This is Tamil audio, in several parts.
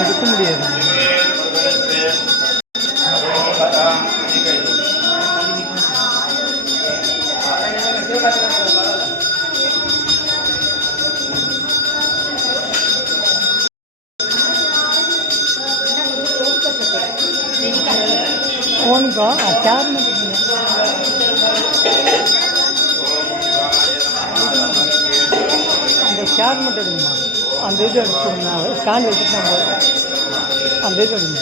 எடுக்க முடியாது. फोनका चार में அந்த சேர் மட்டும் எடுங்கம்மா. அந்த இது எடுத்துருங்க. ஸ்டாண்ட் வச்சுட்டு நம்ம அந்த இது எடுங்க.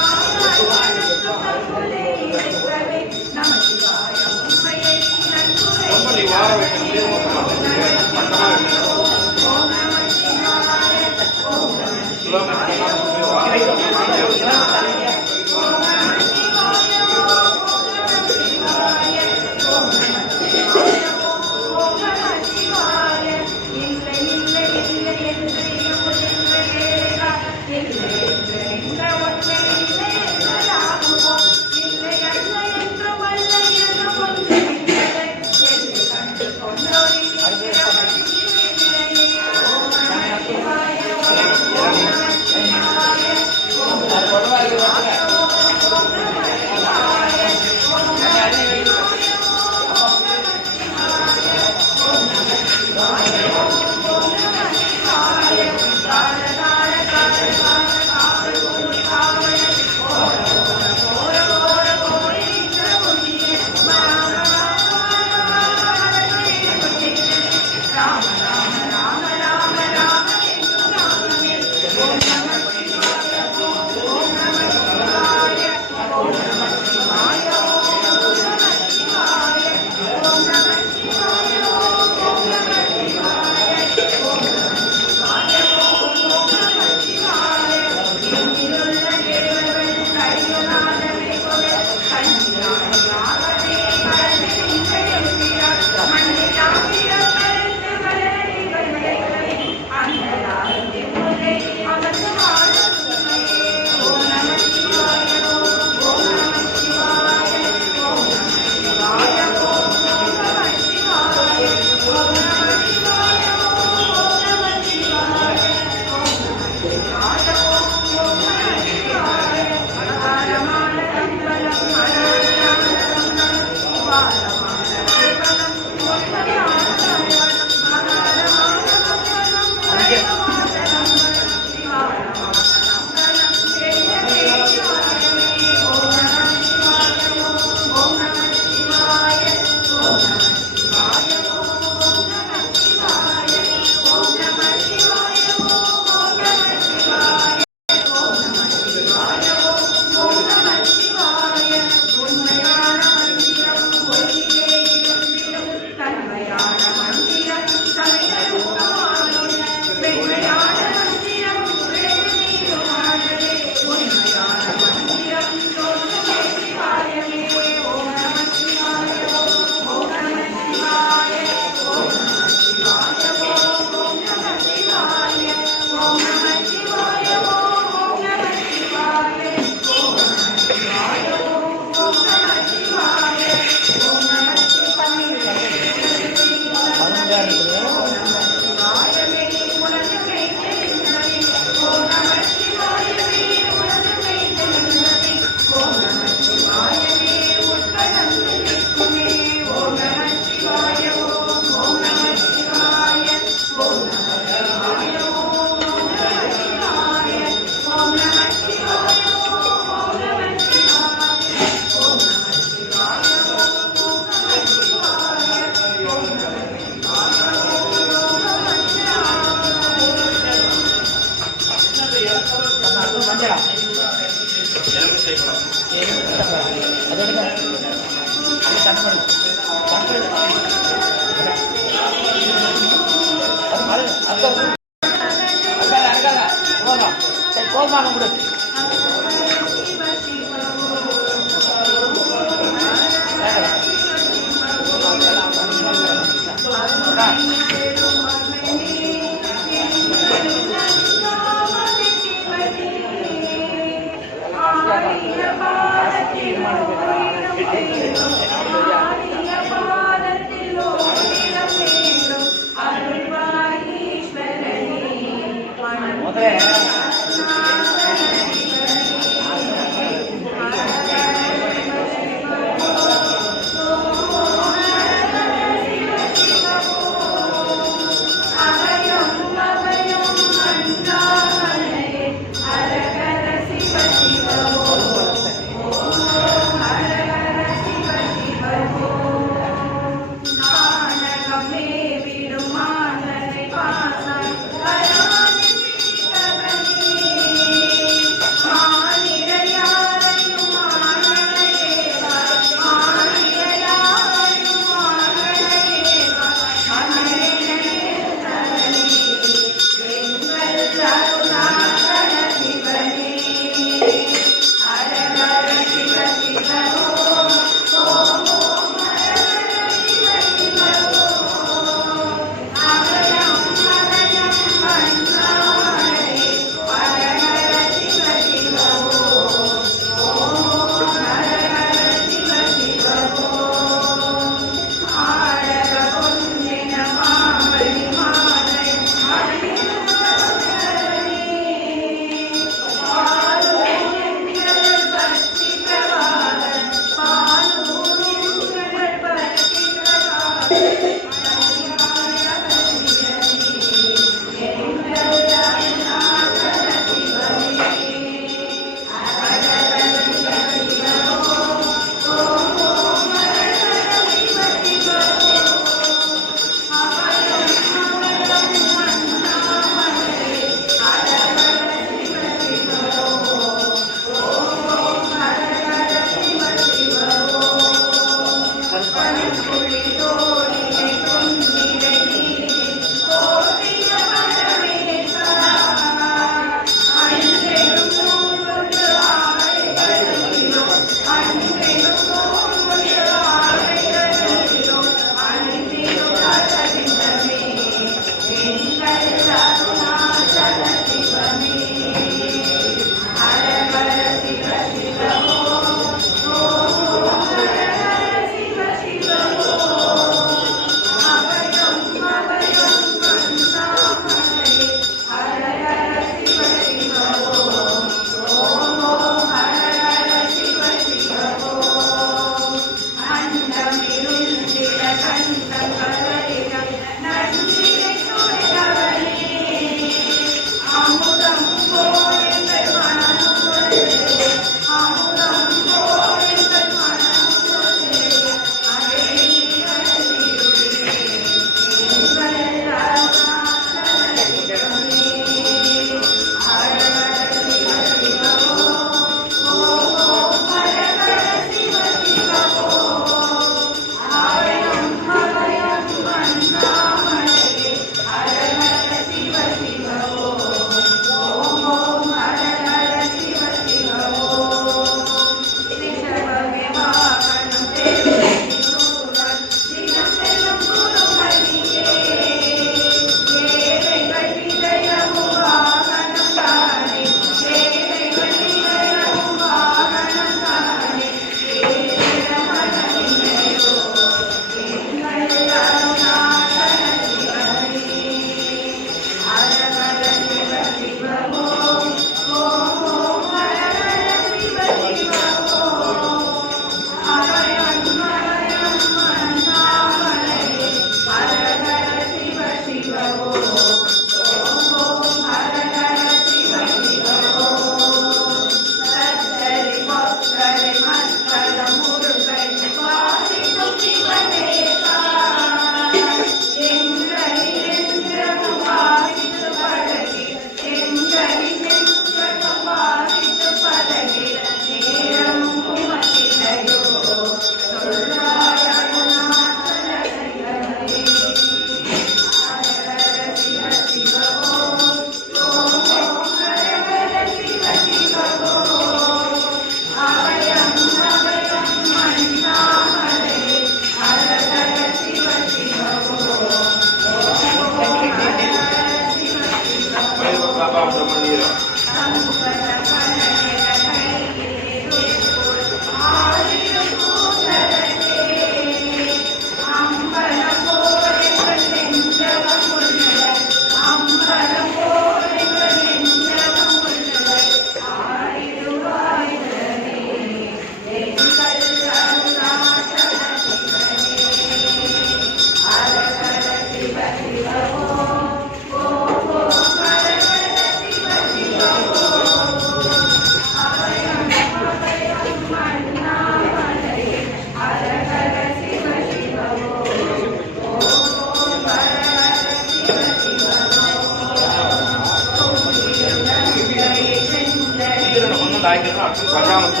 ಸಾಯಂಕಾಲ ಅಷ್ಟು ಪಂಚಾಮೃತ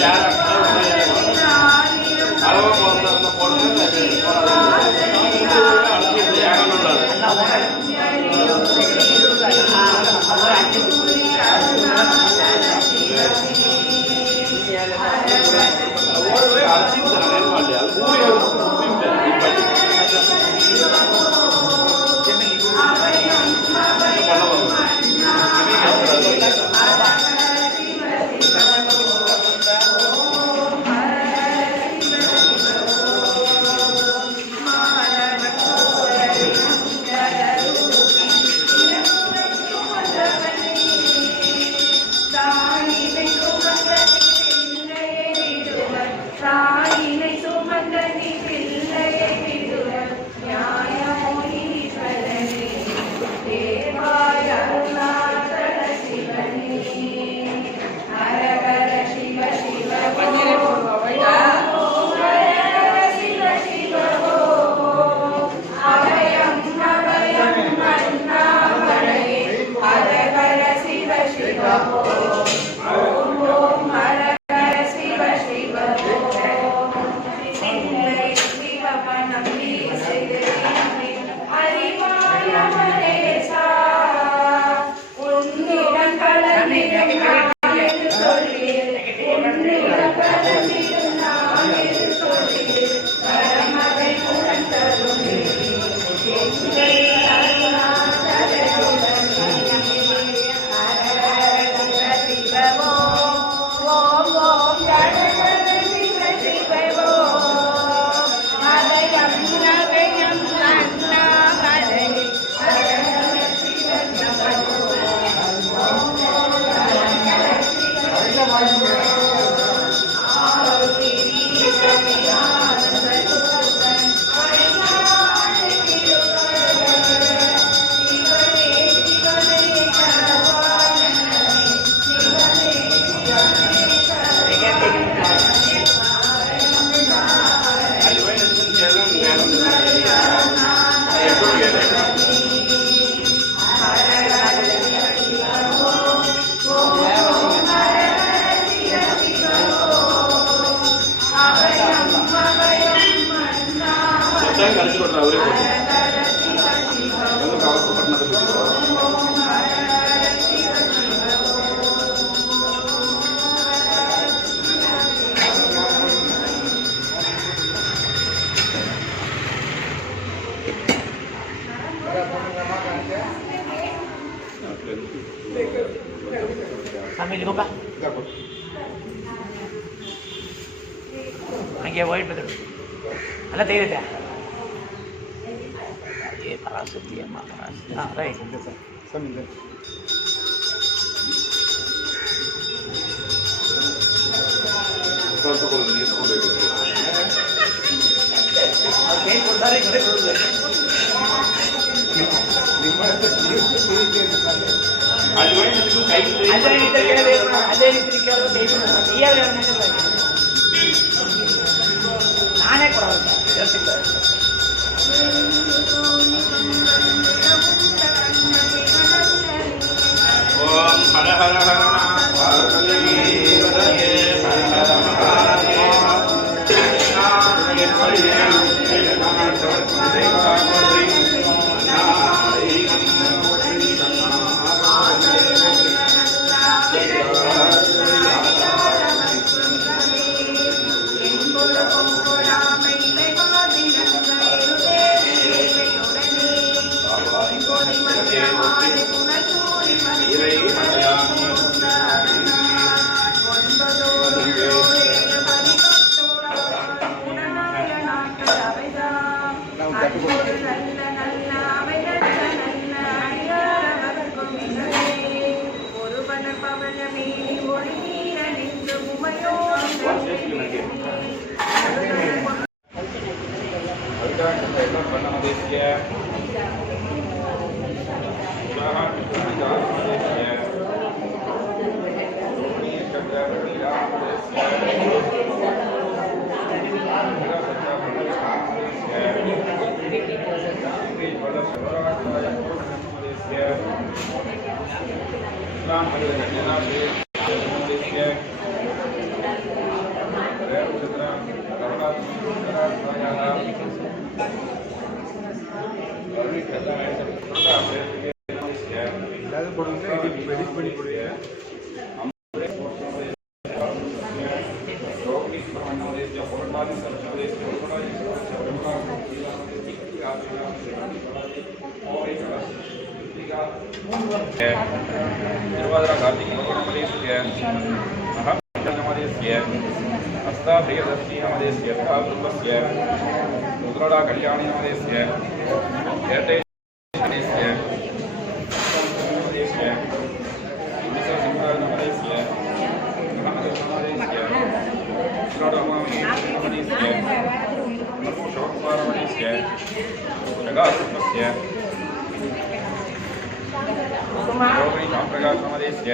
ಯಾರು அளவாக போடுறது போடுறது அழைச்சி அழைச்சி மாட்டேன் அது కలిసి కొట్టారు అవరే sambil lupa lagi wait betul ada tidak ya ये पराशर दिया माँ पराशर हाँ राइट समझे तो बोल नहीं इसको देखो ओके उधर ही खड़े करो आज वही तो कहीं आज नहीं इधर क्या ले रहा आज नहीं इधर क्या ले रहा ये वाला नहीं कर रहा नाने पड़ा होता है ओम हर हर हर पार्वती पतये हर हर महादेव निर्वादरा कार्तिक नमोनमदेस्य महामदेस्य हस्ताभ्रियदर्शी नमदेस्य भावरूपस्य रुद्रडा कल्याणी नमदेस्य नमदेस्य नमदेस्य नमदेस्य रुद्रडमामि नमदेस्य नमो शवकुमार नमदेस्य जगासुमस्य रोहिणी प्रकाश नमदेस्य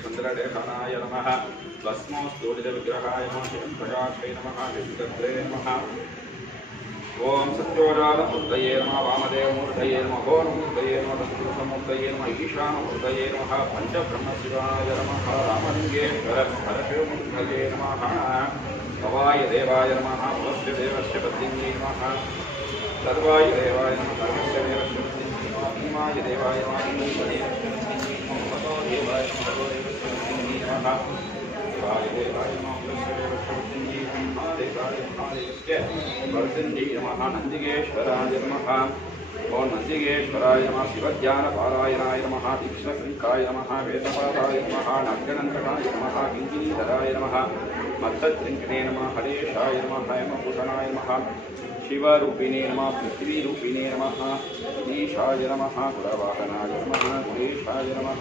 सूर्यचंद्रलेखनाय नमः भस्मोस्तूलितविग्रहाय नमः प्रकाशाय नमः विष्णुतत्रे नमः ओम सत्योजातमूर्तये नमः वामदेवमूर्तये नमः घोरमूर्तये नमः तत्पुरुषमूर्तये नमः ईशानमूर्तये नमः पंचब्रह्मशिवाय नमः रामलिंगेश्वर परशिवमूर्तये नमः भवाय देवाय नमः भवस्य देवस्य पत्न्यै नमः सर्वाय देवाय नमः सर्वस्य देवस्य पत्न्यै नमः भीमाय देवाय नमः भीमदेवस्य पत्न्यै नमः देवाय नमः नमः महादेवाय देवाय नमः नंदिकेश्वराय नमः ओं नंदिकेश्वराय नमः शिवज्ञानपारायणाय नमः दीक्षणशङ्काय नमः वेदपादाय नमः नाट्यनन्दकाय नमः किङ्किणीधराय नमः मत्तत्रिङ्किणे नमः हरेशाय नमः हेमभूषणाय नमः शिवरूपिणे नमः पृथ्वीरूपिणे नमः ईशाय नमः कुलवाहनाय नमः कुलेशाय नमः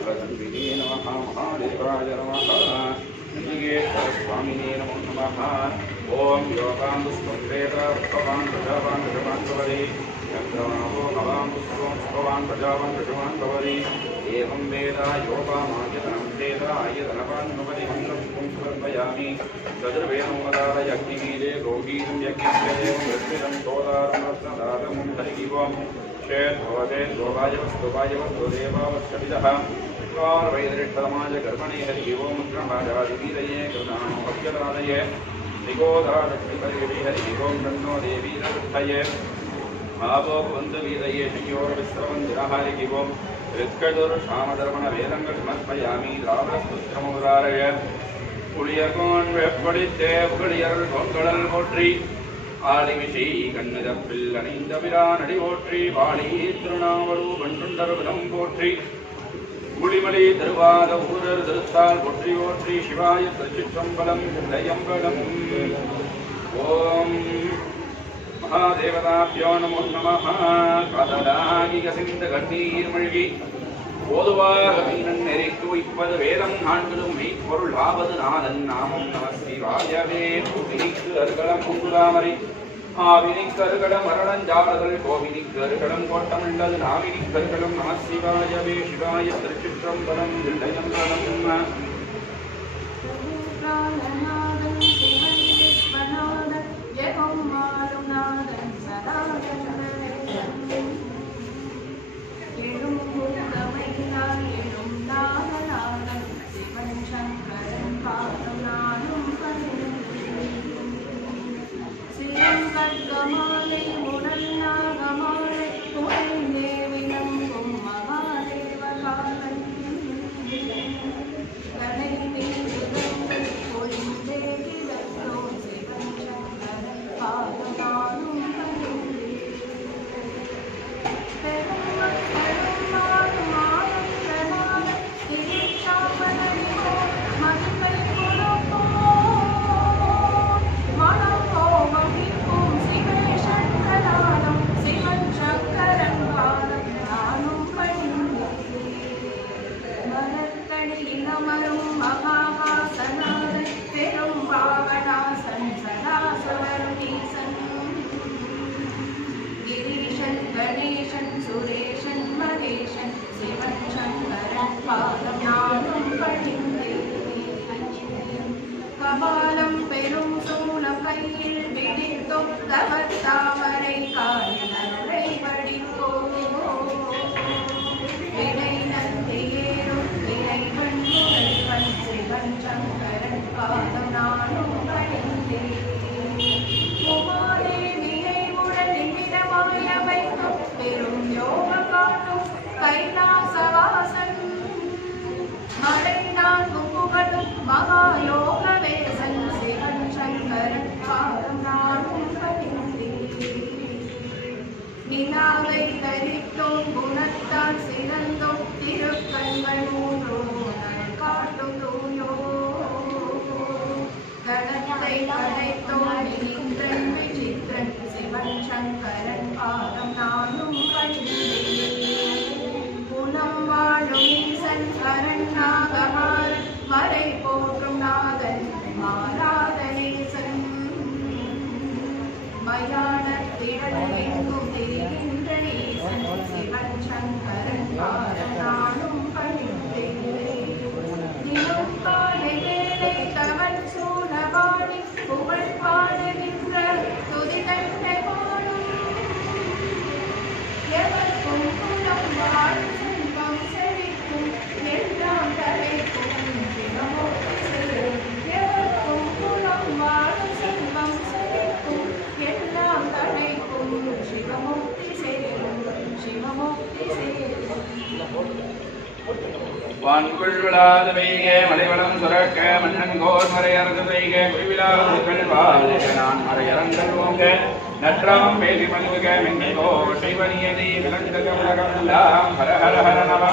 कुलदण्डिने नमः महादेवाय नमः नंदिकेश्वरस्वामिने नमो नमः ओं योगान् पुष्पं वेद पुष्पवान् प्रजावान् प्रजवान् भवति चन्द्रमावो भवान् पुष्पवान् प्रजावान् प्रजवान् भवति एवं वेद योगामायतनं वेद आयतनवान् भवति मन्त्रपुष्पं समर्पयामि चतुर्वेदोमदारयज्ञगीरे रोगीं यज्ञस्य मृत्युरं सोदारमस्नदारं हरिगिवं शेद्भवते देवावश्यविदः वैदरिष्ठमाय कर्मणे हरिगिवं मुद्रमाजादिवीरये कृतानोऽभ्यदानये निगोधादक्षिपरिषि हरिगिवं तन्नो देवी नृत्तये आवो भवन्तवीरये शयोर्विश्रवन्दिरः हरिगिवं ऋत्कदुर्शामधर्मणवेदङ्गसमर्पयामि द्रावणस्तुत्रमुदारय புளியர்கோன் வெப்படித்தே புகழியர் கொங்கடல் போற்றி ஆலிவிஷி கண்ணிதப்பில் அணிந்த பிரானடி போற்றி பாலி திருநாவலு பண்டுண்டர்விடம் போற்றி புலிமலி திருவாத ஊரர் திருத்தால் போற்றி போற்றி சிவாய திருச்சிற்றம்பலம் தில்லையம்பலம் ஓம் மகாதேவதாபியோ நமோ நமः காதலாகி கசிந்த கண்ணீர் மழ்கி ஓதுவாக மீனன் நெறிக்கு இப்பது வேதம் நான்களும் மெய்ப்பொருள் ஆவது நாதன் நாமம் நம சிவாயவே புவினிக்கு அருகலம் பூங்குதாமரை ஆவினிக்கு அருகலம் மரணஞ்சாளர்கள் கோவினிக்கு அருகலம் கோட்டமுள்ளது நாவினிக்கு அருகலம் நம சிவாயவே சிவாய திருச்சிற்றம்பலம் தில்லையம்பலம் கபாலம் பெரும் சூலம் கையில் பிடித்தோ தவத்தாமரை காயனரை படிப்போ வினை நந்தியேறும் இறைவன் முதல்வன் சிவன் சங்கரன் பாதம் நானும் பணிந்தேன் உமாதேவியை உடன் நிமிடமாய வைக்கும் பெரும் யோக காட்டும் கைலாசவாசன் மலை நான்கு புகழும் மகாயோக வேசன் சிவன் சங்கரன் பாதம் நானும் பணிந்தேன் நிலாவை தரித்தோம் குணத்தால் சிறந்தோம் திருக்கண்கள் மூன்றோ காட்டும் தூயோ கணத்தை படைத்தோம் இந்திரன் விசித்திரன் சிவன் சங்கரன் பாதம் நானும் பணிந்தேன் குணம் வாழும் ஈசன் கரண் நாகமாரன் மறை போற்றும் நாதன் மாராதனேசன் மயான திரள் எங்கும் தெரிகின்ற ஈசன் சிவன் சங்கரன் வான்குள் விழாத வைகே மலைவளம் சுரக்க மன்னங்கோர் மறையரது வைகே குவிவிழாதுகள் வாழ்க நான் மறையரங்கள் ஓங்க நற்றம் பேசி மல்க மெங்கோ செய்வனியதி விளங்குக உலகமெல்லாம் ஹர ஹர ஹர நம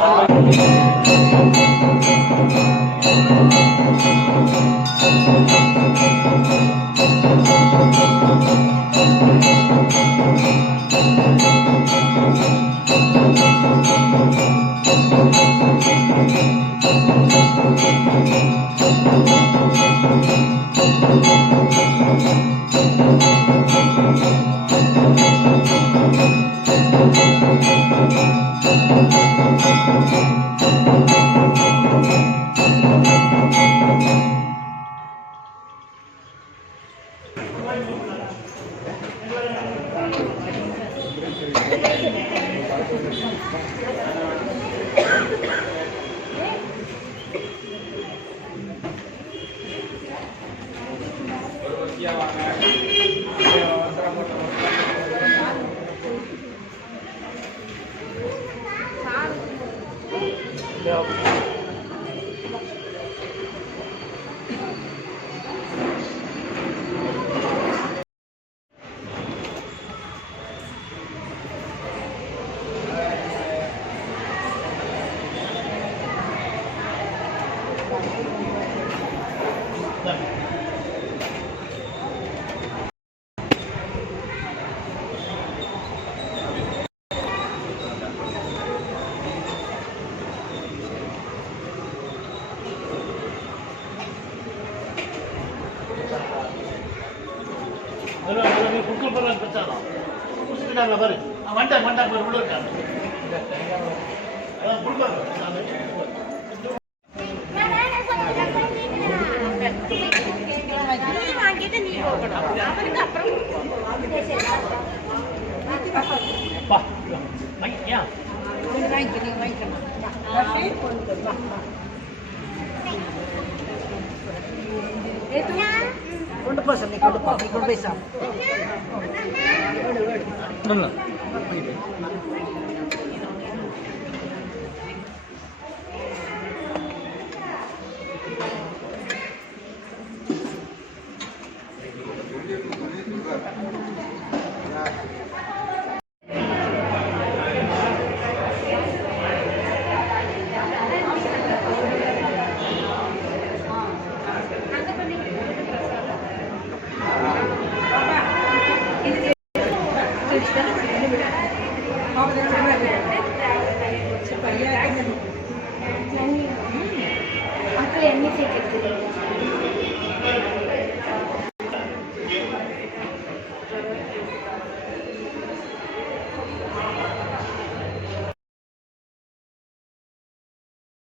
பாரு வண்டாங்க பாரு உள்ள இருக்காங்க வாங்கிட்டு நீ போகணும் அவருக்கு அப்புறம் கொண்டு போ சொல்லி கொண்டு போய் சாப்பிடு